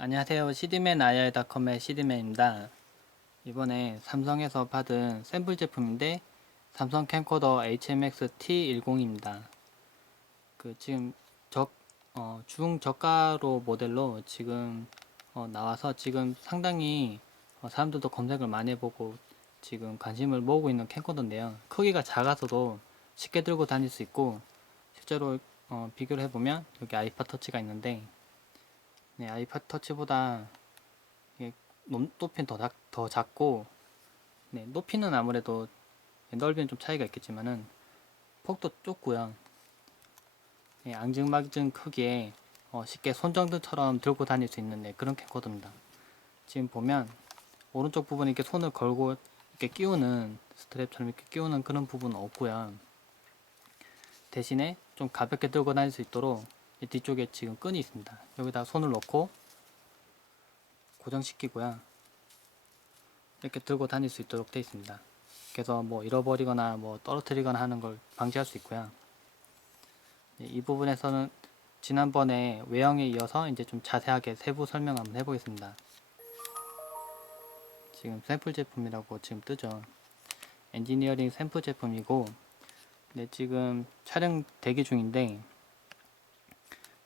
안녕하세요. cdman.ir.com의 cdman입니다. 이번에 삼성에서 받은 샘플 제품인데 삼성 캠코더 HMX-T10입니다. 지금 중저가로 모델로 지금 나와서 지금 상당히 사람들도 검색을 많이 해보고 지금 관심을 모으고 있는 캠코더인데요. 크기가 작아서도 쉽게 들고 다닐 수 있고 실제로 비교를 해보면 여기 아이팟 터치가 있는데 네, 아이팟 터치보다 이게 높이는 더 작고, 네, 높이는 아무래도 넓이는 좀 차이가 있겠지만은 폭도 좁고요. 네, 앙증맞은 크기에 쉽게 손정등처럼 들고 다닐 수 있는 그런 캠코더입니다. 지금 보면 오른쪽 부분에 이렇게 손을 걸고 이렇게 끼우는 스트랩처럼 이렇게 끼우는 그런 부분은 없고요. 대신에 좀 가볍게 들고 다닐 수 있도록 뒤쪽에 지금 끈이 있습니다. 여기다 손을 넣고 고정시키고요. 이렇게 들고 다닐 수 있도록 되어 있습니다. 그래서 뭐 잃어버리거나 뭐 떨어뜨리거나 하는 걸 방지할 수 있고요. 이 부분에서는 지난번에 외형에 이어서 이제 좀 자세하게 세부 설명 한번 해보겠습니다. 지금 샘플 제품이라고 지금 뜨죠. 엔지니어링 샘플 제품이고, 네, 지금 촬영 대기 중인데,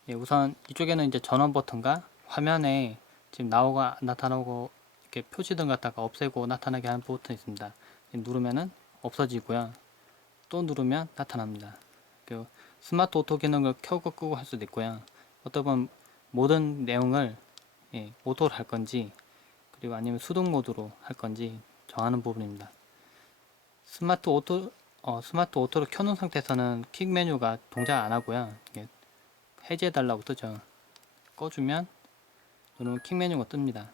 예, 우선 이쪽에는 이제 전원 버튼과 화면에 지금 나타나고 이렇게 표시등 갖다가 없애고 나타나게 하는 버튼이 있습니다. 누르면은 없어지고요. 또 누르면 나타납니다. 그 스마트 오토 기능을 켜고 끄고 할 수도 있고요. 어떤 분 모든 내용을 오토로 할 건지 그리고 아니면 수동 모드로 할 건지 정하는 부분입니다. 스마트 오토를 켜놓은 상태에서는 킥 메뉴가 동작 안 하고요. 해제해 달라고 뜨죠. 꺼주면 누르면 킥 메뉴가 뜹니다.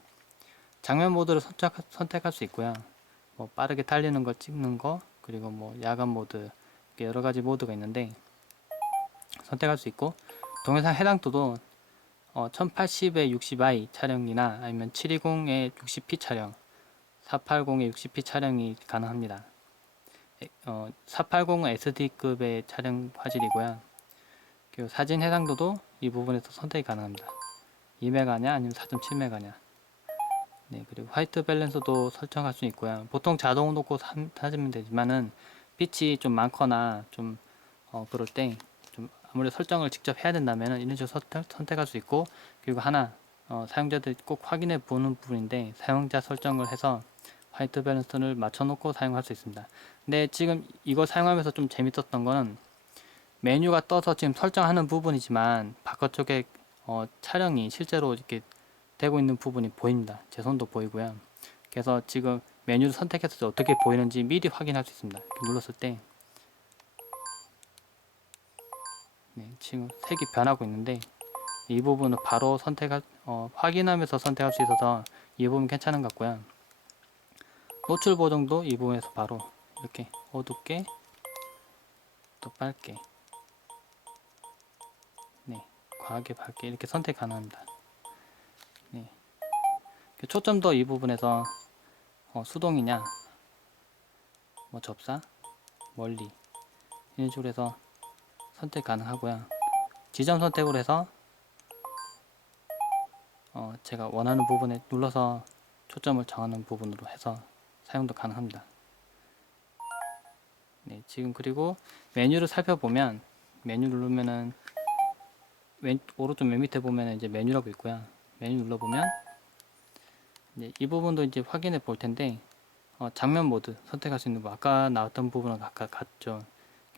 장면 모드를 선택할 수 있고요. 뭐 빠르게 달리는 걸 찍는 거, 그리고 뭐 야간 모드, 여러 가지 모드가 있는데 선택할 수 있고, 동영상 해상도도 1080에 60i 촬영이나 아니면 720에 60p 촬영, 480에 60p 촬영이 가능합니다. 480은 SD급의 촬영 화질이고요. 그리고 사진 해상도도 이 부분에서 선택이 가능합니다. 2메가냐 아니면 4.7메가냐. 네, 그리고 화이트 밸런스도 설정할 수 있고요. 보통 자동 놓고 사주면 되지만은 빛이 좀 많거나 좀 그럴 때 좀 아무래도 설정을 직접 해야 된다면 이런 식으로 선택할 수 있고, 그리고 하나 사용자들이 꼭 확인해 보는 부분인데 사용자 설정을 해서 화이트 밸런스를 맞춰 놓고 사용할 수 있습니다. 근데 지금 이거 사용하면서 좀 재밌었던 거는 메뉴가 떠서 지금 설정하는 부분이지만 바깥쪽에 촬영이 실제로 이렇게 되고 있는 부분이 보입니다. 제 손도 보이고요. 그래서 지금 메뉴를 선택했을 때 어떻게 보이는지 미리 확인할 수 있습니다. 이렇게 눌렀을 때 네, 지금 색이 변하고 있는데 이 부분을 바로 확인하면서 선택할 수 있어서 이 부분 괜찮은 것 같고요. 노출 보정도 이 부분에서 바로 이렇게 어둡게 또 밝게, 네, 과하게 밝게 이렇게 선택 가능합니다. 네, 초점도 이 부분에서 수동이냐 뭐 접사 멀리 이런 식으로 해서 선택 가능하고요. 지점 선택으로 해서 제가 원하는 부분에 눌러서 초점을 정하는 부분으로 해서 사용도 가능합니다. 네, 지금 그리고 메뉴를 살펴보면 메뉴 누르면은 오른쪽 맨 밑에 보면 이제 메뉴라고 있고요. 메뉴 눌러보면 이제 이 부분도 이제 확인해 볼 텐데 장면 모드 선택할 수 있는 거 아까 나왔던 부분은 아까 같죠.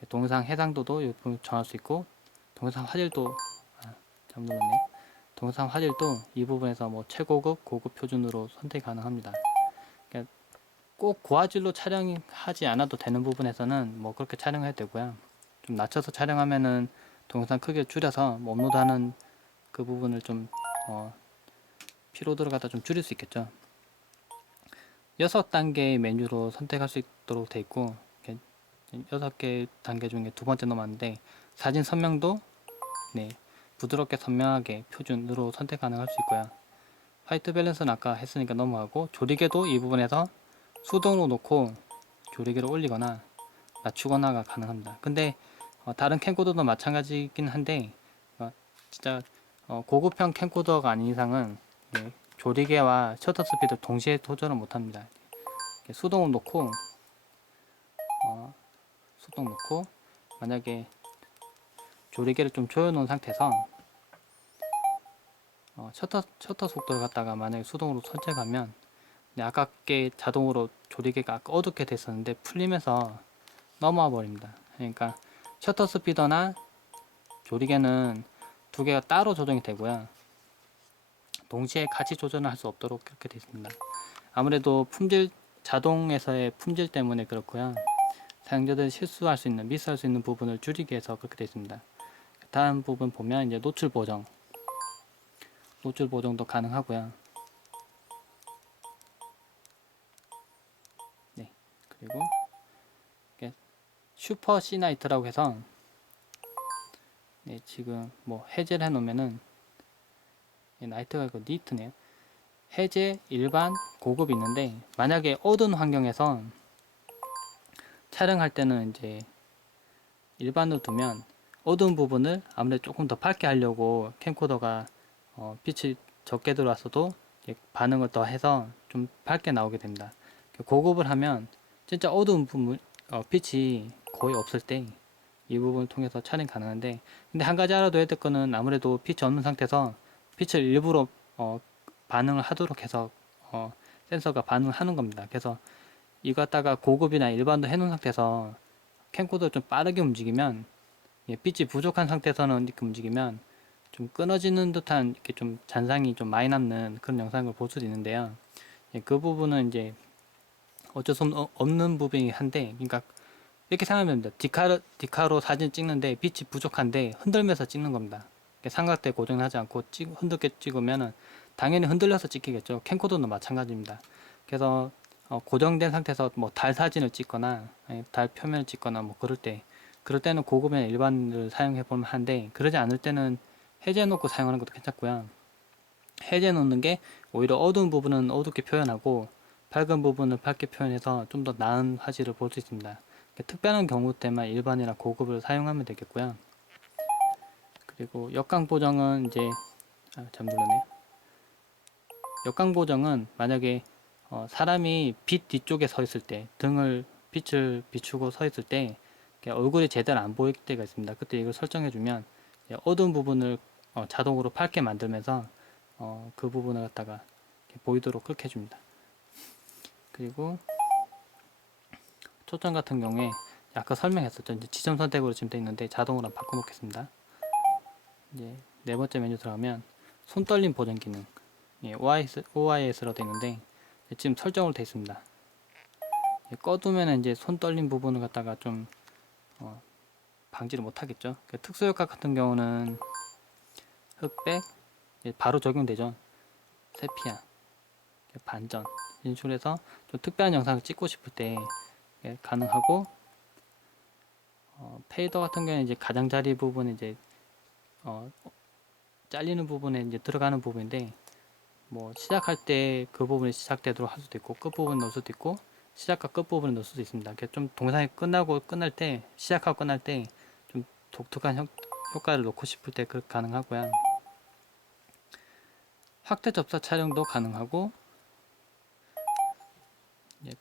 동영상 해상도도 이 부분 정할 수 있고 동영상 화질도 잘못 눌렀네. 동영상 화질도 이 부분에서 뭐 최고급, 고급 표준으로 선택 가능합니다. 그러니까 꼭 고화질로 촬영하지 않아도 되는 부분에서는 뭐 그렇게 촬영해도 되고요. 좀 낮춰서 촬영하면은 동영상 크기를 줄여서 뭐 업로드하는 그 부분을 좀 피로도를 갖다 좀 줄일 수 있겠죠. 6단계의 메뉴로 선택할 수 있도록 되어 있고 6개 단계 중에 두 번째 넘었는데 사진 선명도 네, 부드럽게 선명하게 표준으로 선택 가능할 수 있고요. 화이트 밸런스는 아까 했으니까 넘어가고, 조리개도 이 부분에서 수동으로 놓고 조리개를 올리거나 낮추거나가 가능합니다. 근데 다른 캠코더도 마찬가지긴 한데 진짜 고급형 캠코더가 아닌 이상은 조리개와 셔터 스피드 동시에 조절을 못합니다. 수동을 놓고 수동 놓고 만약에 조리개를 좀 조여놓은 상태에서 셔터 속도를 갖다가 만약에 수동으로 설정하면 아깝게 자동으로 조리개가 아까 어둡게 됐었는데 풀리면서 넘어와 버립니다. 그러니까 셔터 스피더나 조리개는 두 개가 따로 조정이 되고요. 동시에 같이 조절을 할 수 없도록 그렇게 되어 있습니다. 아무래도 자동에서의 품질 때문에 그렇고요. 사용자들이 실수할 수 있는, 미스할 수 있는 부분을 줄이기 위해서 그렇게 되어 있습니다. 다음 부분 보면 이제 노출 보정도 가능하고요. 네, 그리고 슈퍼 C나이트라고 해서 지금 뭐 해제를 해놓으면은 나이트가 이거 니트네요. 해제, 일반, 고급이 있는데 만약에 어두운 환경에서 촬영할 때는 이제 일반으로 두면 어두운 부분을 아무래도 조금 더 밝게 하려고 캠코더가 빛이 적게 들어왔어도 반응을 더 해서 좀 밝게 나오게 됩니다. 고급을 하면 진짜 어두운 부분 빛이 거의 없을 때 이 부분을 통해서 촬영 가능한데, 근데 한 가지 알아둬야 될 거는 아무래도 빛이 없는 상태에서 빛을 일부러 반응을 하도록 해서 센서가 반응을 하는 겁니다. 그래서 이거 갖다가 고급이나 일반도 해놓은 상태에서 캠코더를 좀 빠르게 움직이면 빛이 부족한 상태에서는 이렇게 움직이면 좀 끊어지는 듯한 이렇게 좀 잔상이 좀 많이 남는 그런 영상을 볼 수도 있는데요. 그 부분은 이제 어쩔 수 없는 부분이긴 한데, 그러니까 이렇게 생각하면 됩니다. 디카로 사진 찍는데 빛이 부족한데 흔들면서 찍는 겁니다. 삼각대 고정하지 않고 흔들게 찍으면 당연히 흔들려서 찍히겠죠. 캠코더도 마찬가지입니다. 그래서 고정된 상태에서 뭐 달 사진을 찍거나 달 표면을 찍거나 뭐 그럴 때는 고급이나 일반을 사용해 보면 하는데, 그러지 않을 때는 해제 놓고 사용하는 것도 괜찮고요. 해제 놓는 게 오히려 어두운 부분은 어둡게 표현하고 밝은 부분을 밝게 표현해서 좀 더 나은 화질을 볼 수 있습니다. 특별한 경우 때만 일반이나 고급을 사용하면 되겠고요. 그리고 역광 보정은 이제 잘못 눌렀네요. 역광 보정은 만약에 사람이 빛 뒤쪽에 서 있을 때, 빛을 비추고 서 있을 때 얼굴이 제대로 안 보일 때가 있습니다. 그때 이걸 설정해 주면 어두운 부분을 자동으로 밝게 만들면서 그 부분을 갖다가 보이도록 그렇게 해줍니다. 그리고 초점 같은 경우에 아까 설명했었죠. 이제 지점 선택으로 지금 되어 있는데 자동으로 바꿔 놓겠습니다. 이제 네 번째 메뉴 들어가면 손 떨림 보정 기능, OIS로 되어 있는데 지금 설정으로 되어 있습니다. 꺼두면 이제 손 떨림 부분을 갖다가 좀 방지를 못 하겠죠. 특수 효과 같은 경우는 흑백 바로 적용되죠. 세피아, 반전 이런 식으로 해서 좀 특별한 영상을 찍고 싶을 때 가능하고, 페이더 같은 경우는 이제 가장자리 부분에 이제 잘리는 부분에 이제 들어가는 부분인데, 뭐 시작할 때 그 부분이 시작되도록 할 수도 있고 끝 부분 넣을 수도 있고 시작과 끝 부분을 넣을 수도 있습니다. 좀 동상이 끝나고 끝날 때, 시작하고 끝날 때 좀 독특한 효과를 놓고 싶을 때 그렇게 가능하고요. 확대 접사 촬영도 가능하고,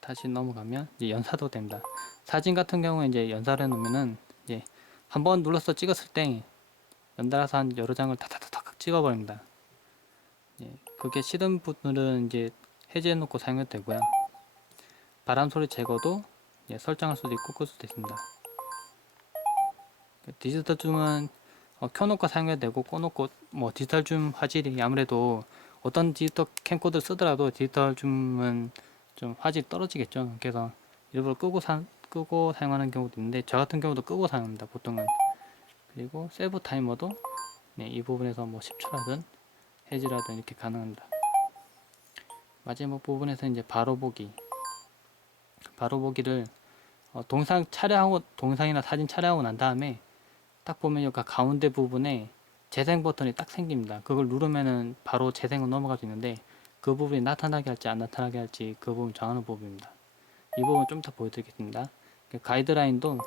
다시 넘어가면 이제 연사도 됩니다. 사진 같은 경우에 이제 연사를 해놓으면은 이제 한번 눌러서 찍었을 때 연달아서 한 여러 장을 탁탁탁 찍어버립니다. 그게 싫은 분들은 이제 해제해놓고 사용해도 되고요. 바람 소리 제거도 설정할 수도 있고 끌 수도 있습니다. 디지털 줌은 켜놓고 사용해도 되고 꺼놓고, 뭐 디지털 줌 화질이 아무래도 어떤 디지털 캠코더 쓰더라도 디지털 줌은 좀 화질이 떨어지겠죠. 그래서 일부러 끄고 사용하는 경우도 있는데 저 같은 경우도 끄고 사용합니다, 보통은. 그리고 세이브 타이머도 이 부분에서 뭐 10초라든 해지라든 이렇게 가능합니다. 마지막 부분에서 이제 바로 보기를 동상이나 사진 촬영하고 난 다음에 딱 보면 여기 가운데 부분에 재생 버튼이 딱 생깁니다. 그걸 누르면은 바로 재생으로 넘어갈 수 있는데, 그 부분이 나타나게 할지 안 나타나게 할지 그 부분 정하는 부분입니다. 이 부분 좀 이따 보여드리겠습니다. 가이드라인도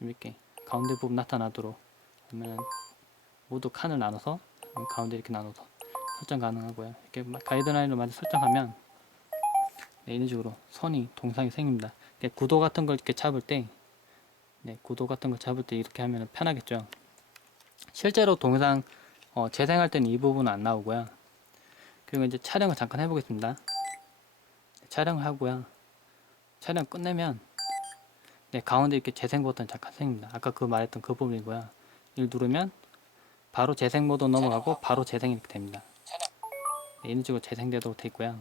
이렇게 가운데 부분 나타나도록 하면 모두 칸을 나눠서 가운데 이렇게 나눠서 설정 가능하고요. 이렇게 가이드라인을 많이 설정하면 네, 이런 식으로 선이 동상이 생깁니다. 구도 같은 걸 이렇게 잡을 때 구도 같은 걸 잡을 때 이렇게 하면 편하겠죠. 실제로 동상 재생할 때는 이 부분은 안 나오고요. 그리고 이제 촬영을 잠깐 해보겠습니다. 촬영을 하고요. 촬영 끝내면 가운데 이렇게 재생 버튼 잠깐 생깁니다. 아까 그 말했던 그 부분이고요. 이걸 누르면 바로 재생 모드 넘어가고 바로 재생이 이렇게 됩니다. 이런 식으로 재생되도록 되어 있고요.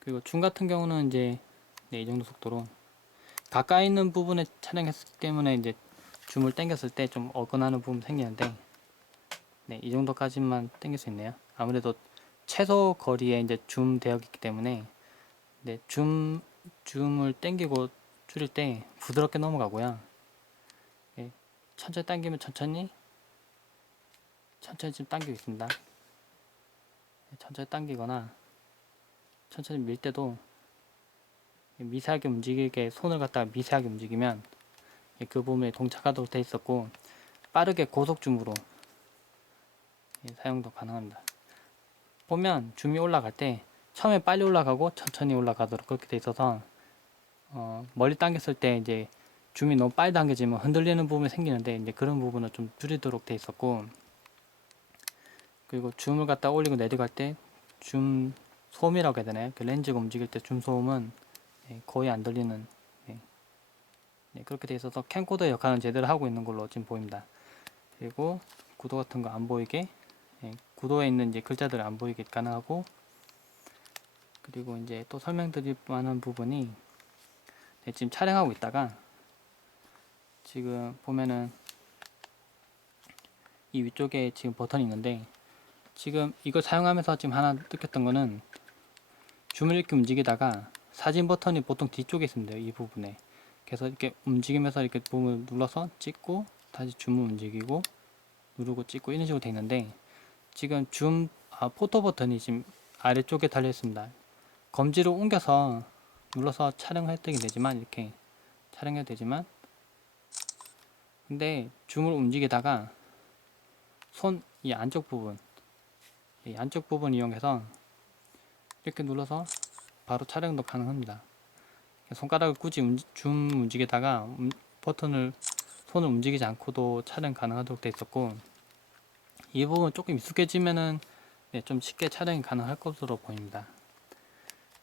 그리고 줌 같은 경우는 이제 이 정도 속도로 가까이 있는 부분에 촬영했기 때문에 이제 줌을 당겼을 때 좀 어긋나는 부분 생기는데 이 정도까지만 당길 수 있네요. 아무래도 최소 거리에 이제 줌 되어 있기 때문에 줌을 당기고 줄일 때 부드럽게 넘어가고요. 천천히 당기면 천천히 지금 당기고 있습니다. 천천히 당기거나 천천히 밀 때도 미세하게 움직이게 손을 갖다가 미세하게 움직이면 그 부분에 동작하도록 되어 있었고 빠르게 고속 줌으로 사용도 가능합니다. 보면 줌이 올라갈 때 처음에 빨리 올라가고 천천히 올라가도록 그렇게 되어 있어서 멀리 당겼을 때 이제 줌이 너무 빨리 당겨지면 흔들리는 부분이 생기는데 이제 그런 부분을 좀 줄이도록 되어 있었고, 그리고 줌을 갖다 올리고 내리고 할 때 줌 소음이라고 해야 되나요? 그 렌즈가 움직일 때 줌 소음은 거의 안 들리는 그렇게 되어 있어서 캠코더 역할은 제대로 하고 있는 걸로 지금 보입니다. 그리고 구도 같은 거 안 보이게 구도에 있는 이제 글자들을 안 보이게 가능하고, 그리고 이제 또 설명드릴 만한 부분이 지금 촬영하고 있다가 지금 보면은 이 위쪽에 지금 버튼이 있는데 지금 이걸 사용하면서 지금 하나 느꼈던 거는 줌을 이렇게 움직이다가 사진 버튼이 보통 뒤쪽에 있습니다. 이 부분에. 그래서 이렇게 움직이면서 이렇게 부분을 눌러서 찍고 다시 줌을 움직이고 누르고 찍고 이런 식으로 되어 있는데 지금 포토 버튼이 지금 아래쪽에 달려 있습니다. 검지를 옮겨서 눌러서 촬영해도 되지만 이렇게 촬영해도 되지만 근데 줌을 움직이다가 손 이 안쪽 부분 이용해서 이렇게 눌러서 바로 촬영도 가능합니다. 손가락을 굳이 줌 움직이다가 손을 움직이지 않고도 촬영 가능하도록 되어 있었고, 이 부분 조금 익숙해지면은 좀 쉽게 촬영이 가능할 것으로 보입니다.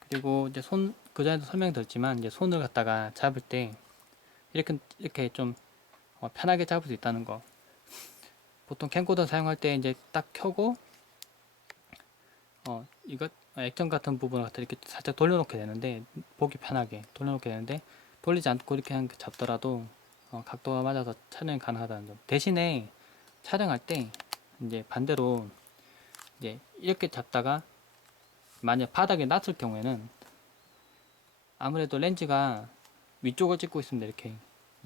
그리고 이제 그 전에도 설명드렸지만 이제 손을 갖다가 잡을 때 이렇게 좀 편하게 잡을 수 있다는 거. 보통 캠코더 사용할 때 이제 딱 켜고 이거 액정 같은 부분을 갖다 이렇게 살짝 돌려놓게 되는데 보기 편하게 돌려놓게 되는데 돌리지 않고 이렇게 잡더라도 각도가 맞아서 촬영이 가능하다는 점. 대신에 촬영할 때 이제 반대로 이제 이렇게 잡다가 만약 바닥에 놨을 경우에는 아무래도 렌즈가 위쪽을 찍고 있습니다. 이렇게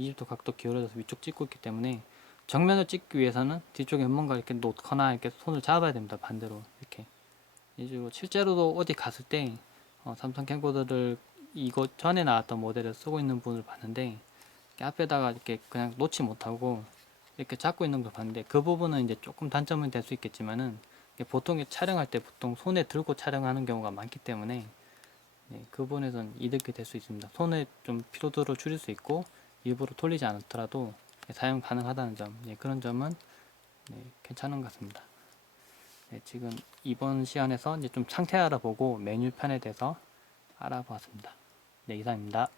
20도 각도 기울어져서 위쪽 찍고 있기 때문에 정면을 찍기 위해서는 뒤쪽에 뭔가 이렇게 놓거나 이렇게 손을 잡아야 됩니다. 반대로 이렇게. 실제로도 어디 갔을 때 삼성 캠코더를 이거 전에 나왔던 모델을 쓰고 있는 분을 봤는데 앞에다가 이렇게 그냥 놓지 못하고 이렇게 잡고 있는 걸 봤는데 그 부분은 이제 조금 단점은 될 수 있겠지만은 보통 촬영할 때 보통 손에 들고 촬영하는 경우가 많기 때문에 그 부분에서는 이득이 될 수 있습니다. 손에 좀 피로도를 줄일 수 있고 일부러 돌리지 않더라도 사용 가능하다는 점, 그런 점은 괜찮은 것 같습니다. 지금 이번 시간에서 이제 좀 상태 알아보고 메뉴판에 대해서 알아보았습니다. 이상입니다.